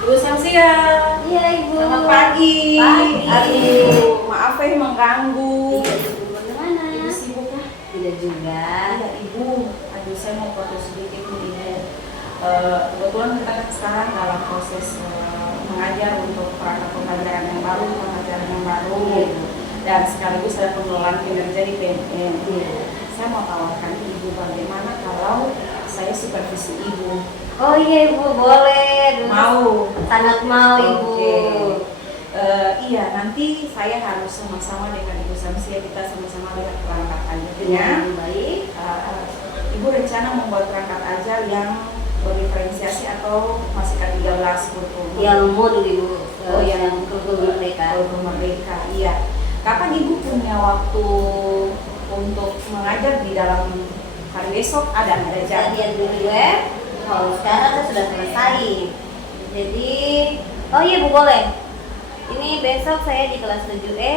Ibu Samsia. Iya Ibu. Selamat pagi. Pagi. Aduh, maaf ya mengganggu. Iya Ibu, bagaimana? Ibu sibuk kah? Tidak juga. Iya Ibu. Aduh, saya mau foto sedikit nih. Kebetulan kita kan sekarang dalam proses mengajar untuk perangkat pembelajaran yang baru, pengajaran yang baru. Iya Ibu. Dan sekaligus ada pengelolaan kinerja di PMM. Iya. Saya mau tawarkan Ibu bagaimana kalau saya supervisi Ibu. Oh iya Ibu, boleh. Mau? Sangat mau Ibu. Oke. Iya, nanti saya harus sama-sama dengan Ibu Samsia, kita sama-sama lihat perangkat ajarnya. Baik. Ibu rencana membuat perangkat ajar yang berdiferensiasi atau masih K13 kurikulum? Yang modul Ibu. Oh, yang kurikulum mereka. Kurikulum Merdeka, iya. Kapan Ibu punya waktu untuk mengajar di dalam hari besok? Ada jam? Kejadian dulu ya. Kalau sekarang saya sudah selesai. Jadi, oh iya Bu, boleh. Ini besok saya di kelas 7E,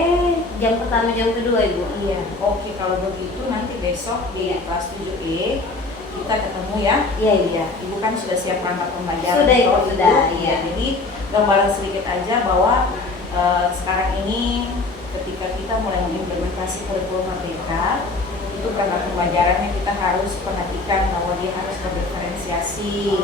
jam pertama jam kedua Ibu. Iya. Oke, kalau begitu nanti besok di kelas 7E kita ketemu ya. Iya Ibu. Ibu kan sudah siap perangkat pembelajaran. Sudah Ibu, Kalau sudah. Ibu, Iya. Jadi gambaran sedikit aja bahwa sekarang ini ketika kita mulai mengimplementasi kurikulum Merdeka, itu perangkat pembelajarannya kita harus perhatikan bahwa dia harus berdiferensiasi,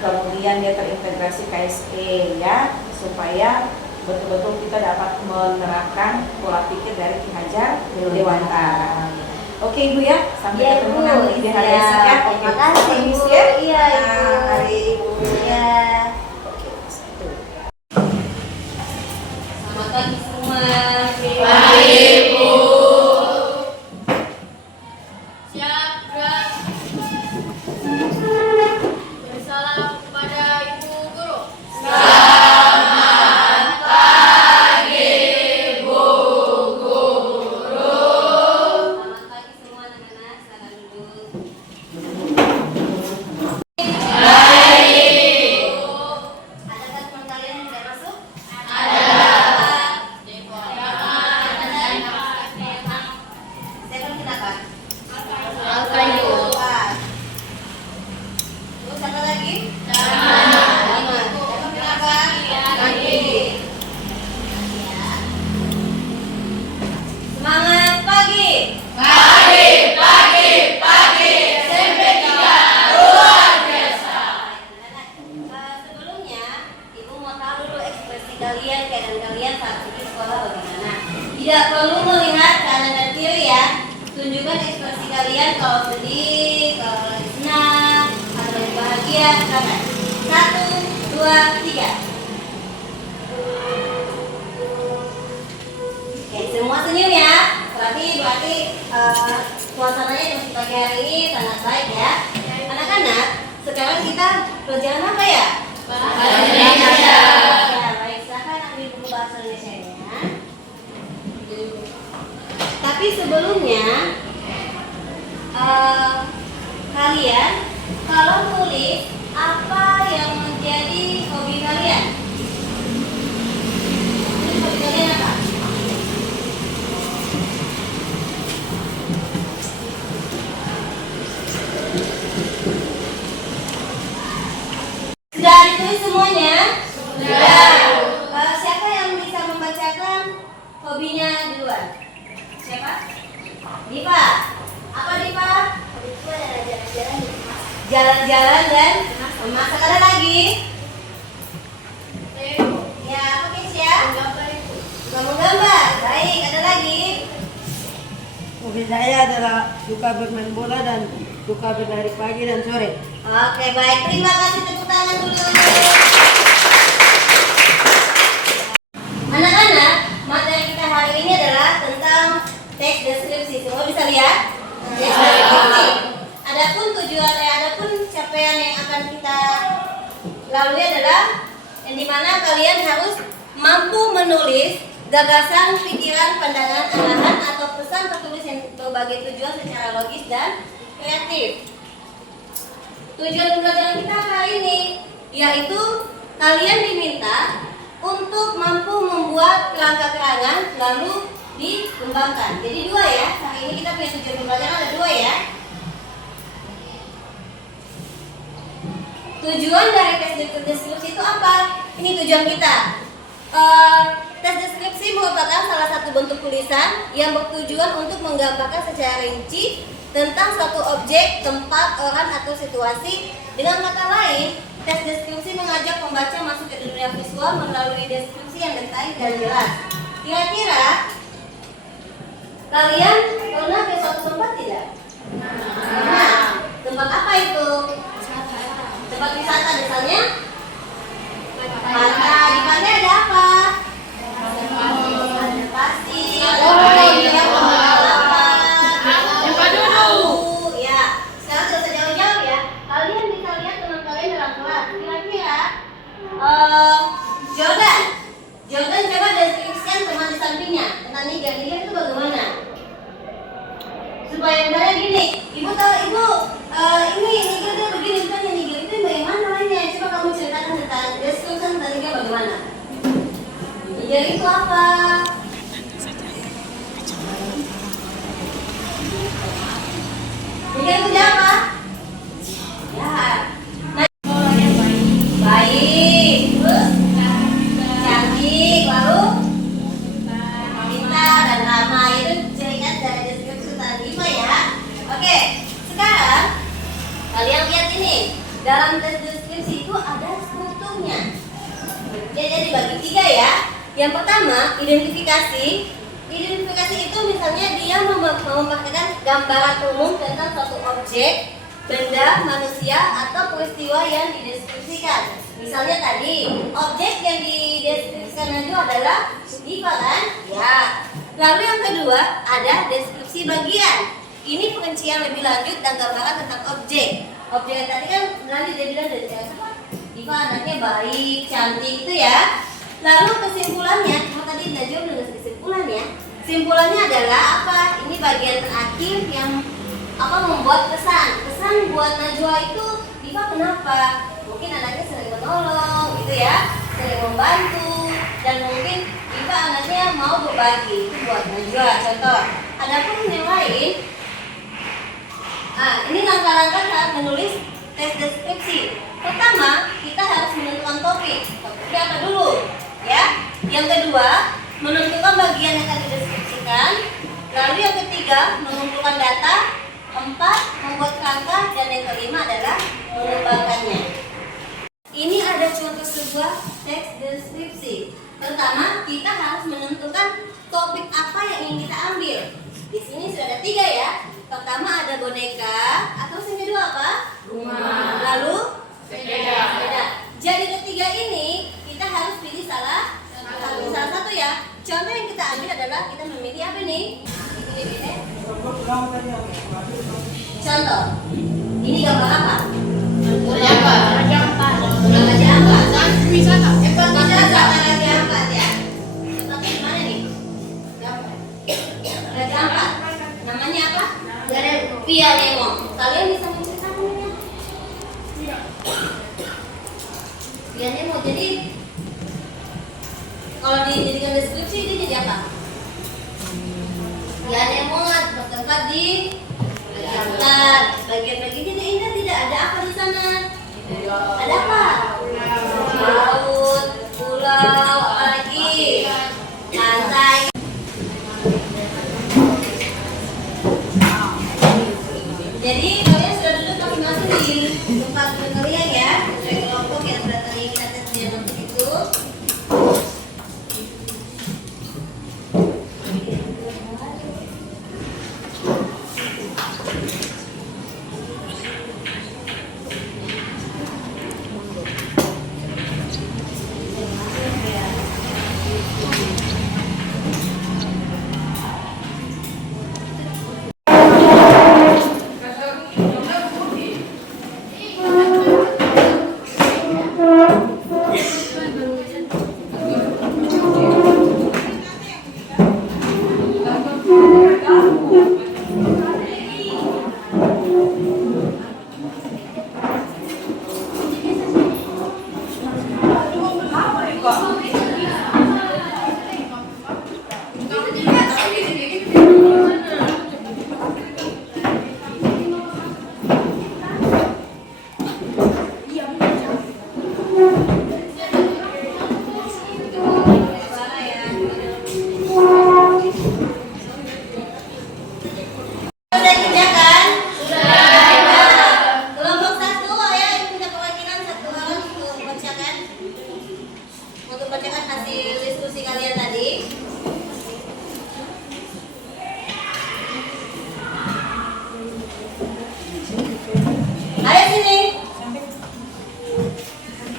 kemudian dia terintegrasi KSE ya, supaya betul-betul kita dapat menerapkan pola pikir dari Ki Hajar Dewantara. Oke Ibu ya, sampai Iya, ketemu Ibu. nanti di hari esok ya. Terima kasih Ibu. Ya. Iya Ibu. Nah, hari Ibu. Iya. Oke, satu. Selamat pagi semua. Pagi Bu. Siap gerak. Bersalam kepada Ibu Guru. Selamat pagi Bu Guru. Selamat pagi semua anak-anak. Silakan duduk. Baik. Adakah teman kalian yang tidak masuk? Ada. Stefan kenapa? Al-Qayyum. Empat. Terus apa lagi? Lima. Lima. Stefan kenapa? Kaki. Ya. Semangat pagi. Pagi, pagi, pagi. SMP 3 luar biasa. Sebelumnya, Ibu mau tahu dulu ekspresi kalian, keadaan kalian saat pergi sekolah bagaimana. Tidak perlu melihat kanan dan kiri ya. Tunjukkan ekspresi kalian kalau sedih, kalau lagi senang, atau lagi bahagia. Silakan. 1, 2, 3. Oke, semua senyum ya. Berarti suasananya di pagi hari ini sangat baik ya. Anak-anak, sekarang kita pelajaran apa ya? Bahasa Indonesia. Ya, baik. Silakan ambil buku bahasa Indonesia-nya. Tapi sebelumnya, kalian kalau tulis apa yang menjadi hobi kalian? Tulis hobi kalian apa? Sudah ditulis semuanya? Sudah. Siapa yang bisa membacakan hobinya duluan? Siapa? Diva. Apa Diva? Jalan-jalan dan memasak. Ada lagi? Ya, apa Kesia? Suka menggambar. Baik, ada lagi? Hobi saya adalah suka bermain bola dan suka berlari pagi dan sore. Oke, baik. Terima kasih, tepuk tangan dulu. Anak-anak, materi kita hari ini adalah tentang teks deskripsi. Semua bisa lihat? Teks deskripsi. Adapun adapun capaian yang akan kita lalui adalah yang dimana kalian harus mampu menulis gagasan, pikiran, pandangan, arahan, atau pesan tertulis yang berbagai tujuan secara logis dan kreatif. Tujuan pembelajaran kita hari ini yaitu kalian diminta untuk mampu membuat kerangka-kerangan lalu dikembangkan. Jadi dua ya, hari ini kita punya tujuan pembelajaran ada dua ya. Tujuan dari tes deskripsi itu apa? Ini tujuan kita. Tes deskripsi merupakan salah satu bentuk tulisan yang bertujuan untuk menggambarkan secara rinci tentang suatu objek, tempat, orang, atau situasi. Dengan kata lain, tes deskripsi mengajak pembaca masuk ke dunia visual melalui deskripsi yang detail dan jelas. Kira-kira kalian pernah ke suatu tempat tidak? Nah, tempat apa itu? Tempat wisata misalnya? Pantai. Di pantai ada apa? Ada pasir, ada Tempat duduk. ya. Sekarang tidak usah jauh-jauh ya. Kalian bisa lihat teman kalian dalam kelas. Kira-kira Jordan coba deskripsikan teman di sampingnya. Tentang Nigar itu bagaimana? Supaya misalnya gini, ibu tahu ini Nigar dia begini, misalnya Nigar itu bagaimana namanya? Coba kamu ceritakan tentang deskripsi tentang Nigar bagaimana? Nigar itu apa? Nigar itu siapa? Ya. Baik. Terus cantik, lalu pintar dan ramah. Itu ciri khas dari deskripsi tentang Diva ya. Oke, sekarang kalian lihat ini. Dalam tes deskripsi itu ada strukturnya. Jadi dibagi 3 ya. Yang pertama, identifikasi. Identifikasi itu misalnya dia memaparkan gambaran umum tentang suatu objek, benda, manusia, atau peristiwa yang dideskripsikan. Misalnya tadi, objek yang dideskripsikan itu adalah Diva kan? Ya. Lalu yang kedua, ada deskripsi bagian. Ini perincian lebih lanjut dan gambaran tentang objek. Objek yang tadi kan nanti dia bilang dari Diva anaknya baik, cantik itu ya. Lalu kesimpulannya, kalau tadi udah jawab dengan kesimpulannya. Kesimpulannya adalah apa? Ini bagian terakhir yang membuat kesan. Kesan buat Najwa itu, Diva kenapa? Mungkin anaknya sering menolong, gitu ya, sering membantu, dan mungkin Diva anaknya mau berbagi. Itu buat Najwa. Contoh. Adapun yang lain, ini langkah-langkah saat menulis tes deskripsi. Pertama, kita harus menentukan topik. Topiknya apa dulu? Ya. Yang kedua, menentukan bagian yang akan dideskripsikan. Lalu yang ketiga, mengumpulkan data. 4, membuat kerangka. Dan yang kelima adalah mengembangkannya. Ini ada contoh sebuah teks deskripsi. Pertama, kita harus menentukan topik apa yang ingin kita ambil. Di sini sudah ada 3 ya. Pertama ada boneka, atau yang kedua apa? Rumah. Lalu sepeda. Jadi ketiga ini kita harus pilih salah satu ya. Contoh yang kita ambil adalah kita memilih apa nih? Contoh. Ini gambar apa? Raja Ampat. Raja Ampat ya. Tempatnya di mana nih? Raja Ampat. Namanya apa? Via Nemo. Kalian bisa menceritakan namanya? Via Nemo. Jadi kalau dijadikan deskripsi ini jadi apa? Via Nemo bertempat di Jakarta. Bagian-bagian jadi indah tidak? Ada apa di sana? Ada apa? Laut, pulau, apa lagi? Pantai. Jadi kalian sudah duduk masing-masing di tempat kalian ya, sesuai kelompok yang sudah tadi kita tes di untuk itu. Sudah dikerjakan? Sudah. Kelompok satu, ayah ini punya kewajiban satu orang untuk bacakan, hasil diskusi kalian tadi. Ayo sini.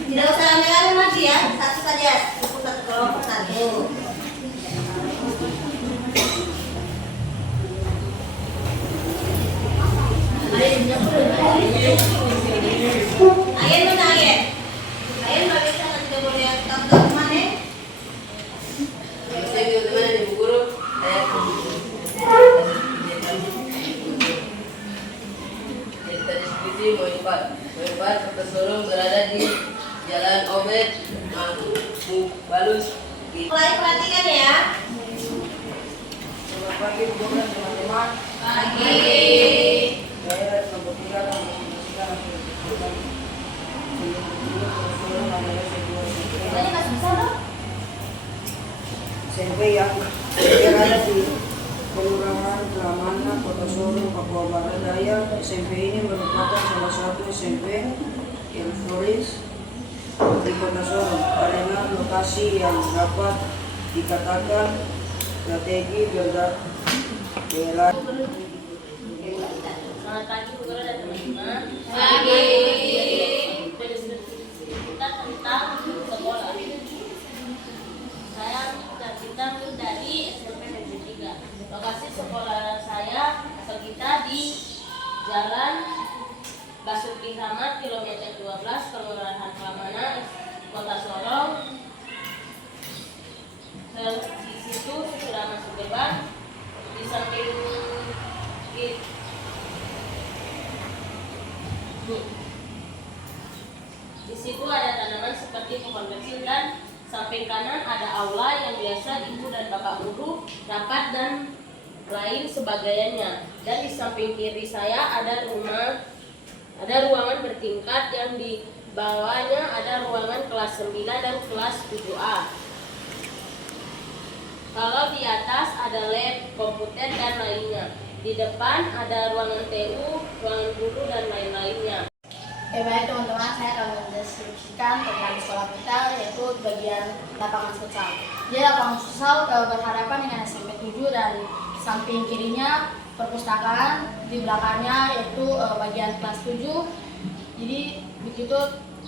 Tidak usah rame-rame maju ya, satu saja, cukup satu kelompok satu. Ayen mana ayen? Ayen bagi sana tidak boleh tahu mana? Saya juga teman Ibu Guru. Cerita diskusi Moempat kota Sorong berada di Jalan Obed Balus. Mulai perhatikan ya. Selamat pagi teman-teman. Pagi. Saya kelompok 3 akan mempromosikan hasil diskusi. Sorong adalah sebuah Tadi masih bisa loh. SMP yang berada di Kelurahan Pramana, Kota Sorong, Papua Barat Daya. SMP ini merupakan salah satu SMP yang floris di Kota Sorong karena lokasi yang dapat dikatakan strategi daerah. Selamat pagi Bu Guru dan teman-teman. Pagi. Kita tentang sekolah. Saya Nagita dari SMP Negeri 3. Lokasi sekolah saya atau kita di Jalan Basuki Rahmat kilometer 12 Kelurahan Pramana, Kota Sorong. Di situ sudah masuk gerbang. Di samping di situ ada tanaman seperti pohon kecil dan samping kanan ada aula yang biasa ibu dan bapak guru rapat dan lain sebagainya. Dan di samping kiri saya ada ruangan bertingkat yang di bawahnya ada ruangan kelas 9 dan kelas 7A. Kalau di atas ada lab, komputer dan lainnya. Di depan ada ruangan TU, ruangan guru dan lain-lainnya. Baik teman-teman, saya akan mendeskripsikan tentang sekolah kita, yaitu bagian lapangan futsal. Jadi lapangan futsal berhadapan dengan SMP 7 dan samping kirinya perpustakaan, di belakangnya yaitu bagian kelas 7. Jadi begitu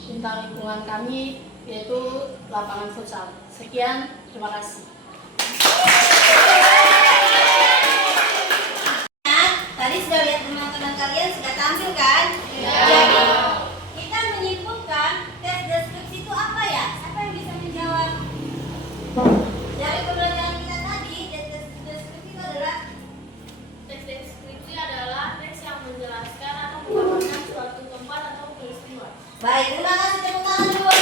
tentang lingkungan kami, yaitu lapangan futsal. Sekian, terima kasih. Tadi sudah lihat teman-teman kalian sudah tampil kan? Jadi kita menyimpulkan tes deskripsi itu apa ya? Siapa yang bisa menjawab? Dari pembelajaran kita tadi, tes deskripsi itu adalah Teks deskripsi adalah teks yang menjelaskan atau menggambarkan suatu tempat atau peristiwa. baik. Terima kasih, tepuk tangan dulu.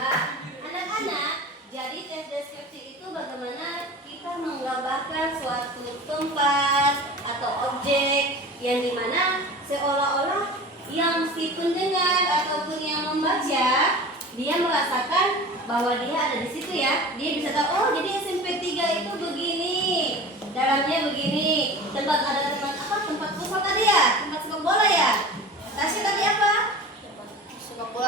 Nah, anak-anak, jadi tes deskripsi itu bagaimana kita menggambarkan suatu tempat atau objek yang dimana seolah-olah yang si pendengar ataupun yang membaca dia merasakan bahwa dia ada di situ ya. Dia bisa tahu, oh jadi SMP 3 itu begini, dalamnya begini. Tempat ada tempat futsal tadi ya, tempat sepak bola ya. Tasnya tadi apa?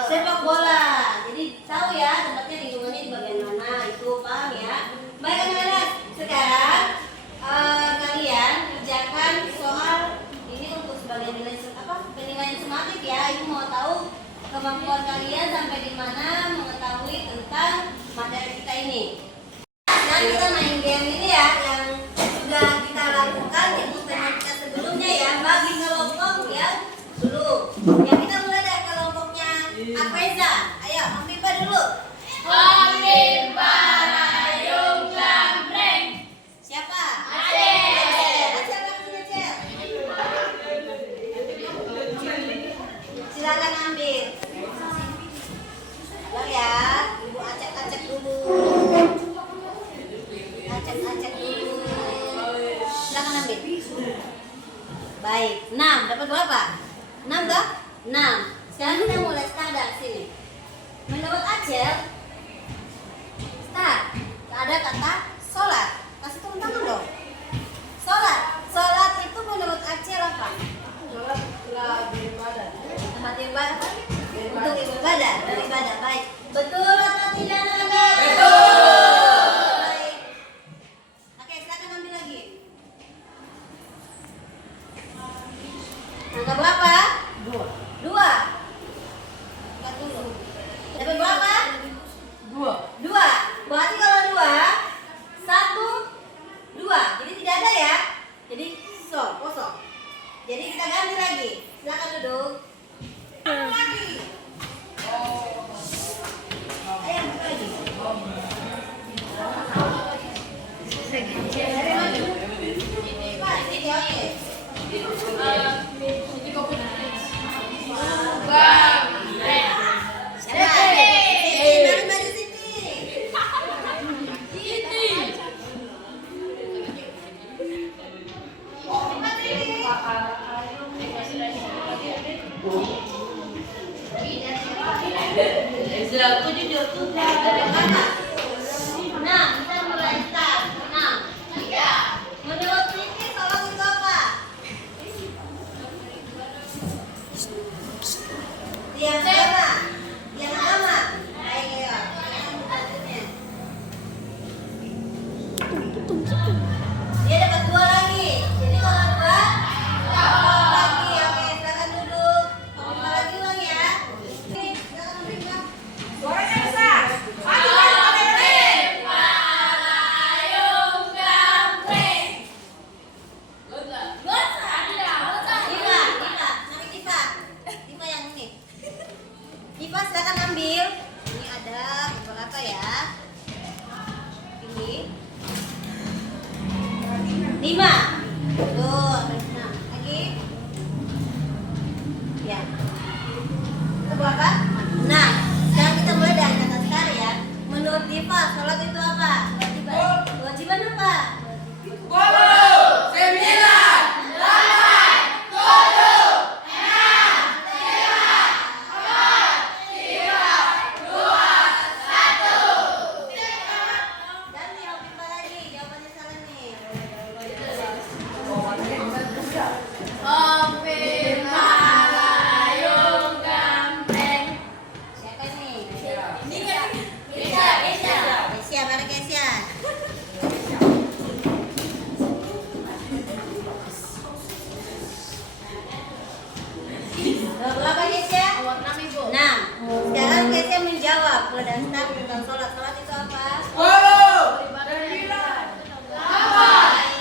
Sepak bola. Jadi tahu ya tempatnya lingkungannya di bagian mana, itu paham ya. Baik anak-anak, sekarang kalian kerjakan soal ini untuk sebagai penilaian sumatif ya. Ibu mau tahu kemampuan kalian sampai di mana mengetahui tentang materi kita ini. Nah, kita main game ini ya yang sudah kita lakukan di teman kita sebelumnya ya. Bagi kelompok yang dulu. Yang kita mulai dari kelompoknya Apeza. Ayo, Afifa dulu. Afifa Rayung Gambreng. Siapa? Aceh. Aceh langsung Aceh. Silakan ambil. Halo ya, Ibu acak-acak dulu. Acak-acak dulu. Silakan ambil. Baik, 6. Dapat berapa? 6 dah? Nah, sekarang kita mulai start dari sini. Menurut Acel, start. Ada kata sholat. Kasih tepuk tangan dong. Sholat. Sholat itu menurut Acel apa? Tempat ibadah. Untuk ibadah. Beribadah. Baik. Betul atau tidak, Nanda? Betul. Baik. Oke, silakan ambil lagi. Angka berapa? 2. Angkat dulu. Dapat berapa? 2. Berarti kalau 2, 1, 2. Jadi tidak ada ya. Jadi kosong. Jadi kita ganti lagi. Silakan duduk. Lagi. Ayo buka lagi. Dari maju. Pak, ini oke. Baru maju Siti. Nah, kita mulai start. Nah, menurut Siti sholat itu apa? Tiang agama. Tiang agama. Ayo. Dia dapat 2 lagi. Jadi kalau 2 lagi. Oke, silakan duduk. Kamu lagi ulang ya. Silakan duduk. Suaranya besar. Maju. Diva, silakan ambil. Ini ada beberapa ya. Ini 5. Tuh, ambil 6. Lagi. Ya. Itu berapa? 6. Sekarang kita mulai dari kata sekarang ya. Menurut Diva, sholat itu apa? Kewajiban apa? Dan jawab Diva lagi. Jawabannya salah nih. Siapa ini? Kesia, mana Kesia? Berapa Kesia? 6. Sekarang Kesia menjawab. Mulai dari start tentang sholat. Sholat itu apa? Jawabannya benar. Berapa? 4.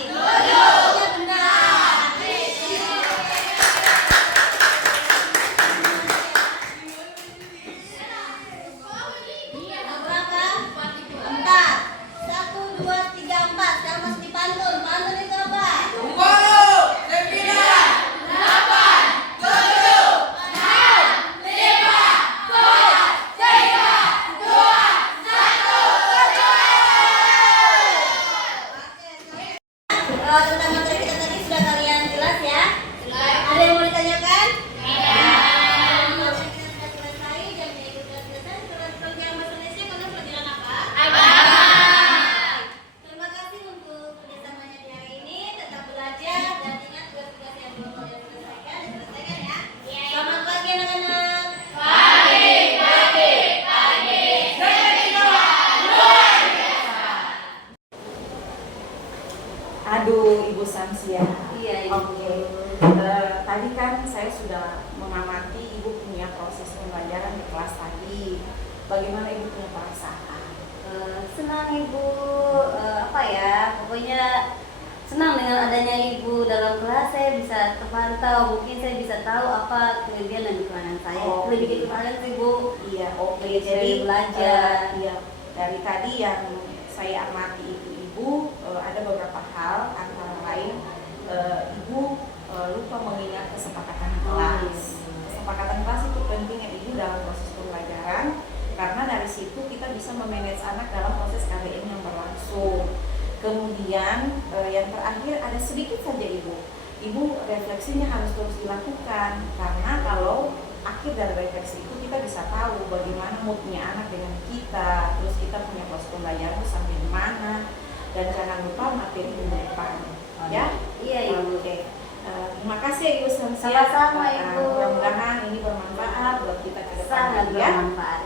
1, 2, 3, 4. Sekarang masuk di pantun. Pantun itu apa? Tentang materi kita tadi sudah kalian jelas ya? Ada yang mau ditanyakan? Materi kita sudah selesai, jamnya itu sudah selesai. Program bahasa Indonesia kalian pelajaran apa? Terima kasih untuk kerjasamanya di hari ini. Tetap belajar dan ingat tugas-tugas yang belum kalian selesaikan diselesaikan ya. Selamat pagi anak-anak. Aduh, Ibu Samsia. Iya, Oke. Tadi kan saya sudah mengamati Ibu punya proses pembelajaran di kelas tadi. Bagaimana Ibu punya perasaan? Senang Ibu, apa ya, pokoknya senang dengan adanya Ibu dalam kelas. Saya bisa terpantau, mungkin saya bisa tahu apa kelebihan dan kekurangan saya. Oh, Lebih iya. kekurangan sih Ibu. Iya, oke. Jadi Jadi belajar. iya, dari tadi yang saya amati itu Ibu ada beberapa hal, antara lain Ibu lupa mengingat kesepakatan kelas. Kesepakatan kelas itu penting ya Ibu dalam proses pembelajaran, karena dari situ kita bisa memanage anak dalam proses KBM yang berlangsung. Kemudian yang terakhir ada sedikit saja Ibu refleksinya harus terus dilakukan, karena kalau akhir dari refleksi itu kita bisa tahu bagaimana moodnya anak dengan kita, terus kita punya proses pembelajaran sampai di mana, dan jangan lupa materi minggu depan. Ya? Iya, Ibu. Oke. Terima kasih ya Ibu Samsia. Sama-sama, Ibu. Mudah-mudahan ini bermanfaat buat kita ke depan Sangat ya. bermanfaat.